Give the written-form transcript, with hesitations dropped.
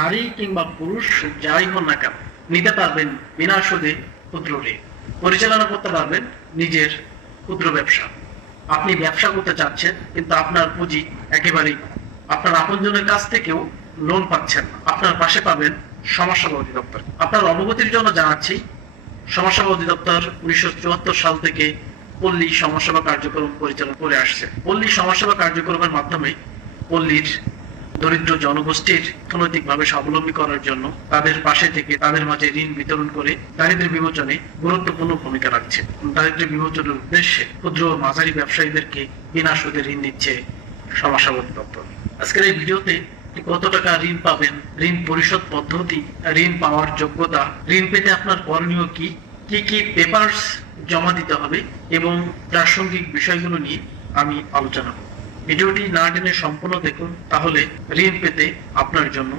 নারী কিংবা পুরুষ যাই হন না কেন নিতে পারবেন বিনা সুদে ক্ষুদ্র ঋণ, পরিচালনা করতে পারবেন নিজের ক্ষুদ্র ব্যবসা। আপনি ব্যবসা করতে চাচ্ছেন কিন্তু আপনার পুঁজি একেবারেই কম। আপনার আপনজনের কাছ থেকেও লোন পাচ্ছেন না। আপনার পাশে পাবেন সমাজসেবা অধিদপ্তর। আপনার অবগতির জন্য জানাচ্ছি, সমাজসেবা অধিদপ্তর 1974 সাল থেকে পল্লী সমাজসেবা কার্যক্রম পরিচালনা করে আসছে। পল্লী সমাজসেবা কার্যক্রমের মাধ্যমে পল্লীর দরিদ্র জনগোষ্ঠীর অর্থনৈতিকভাবে স্বাবলম্বী করার জন্য তাদের পাশে থেকে তাদের মাঝে ঋণ বিতরণ করে দারিদ্র্য বিমোচনে গুরুত্বপূর্ণ ভূমিকা রাখছে। দারিদ্র্য বিমোচনের উদ্দেশ্যে ক্ষুদ্র ও মাঝারি ব্যবসায়ীদেরকে বিনা সুদে ঋণ দিচ্ছে সমাজসেবা অধিদপ্তর। আজকের এই ভিডিওতে কত টাকা ঋণ পাবেন, ঋণ পরিশোধ পদ্ধতি, ঋণ পাওয়ার যোগ্যতা, ঋণ পেতে আপনার করণীয় কি, কি কি পেপারস জমা দিতে হবে এবং প্রাসঙ্গিক বিষয়গুলো নিয়ে আমি আলোচনা করব। ভিডিওটি না টেনে সম্পূর্ণ দেখুন, তাহলে ঋণ পেতে আপনার জন্য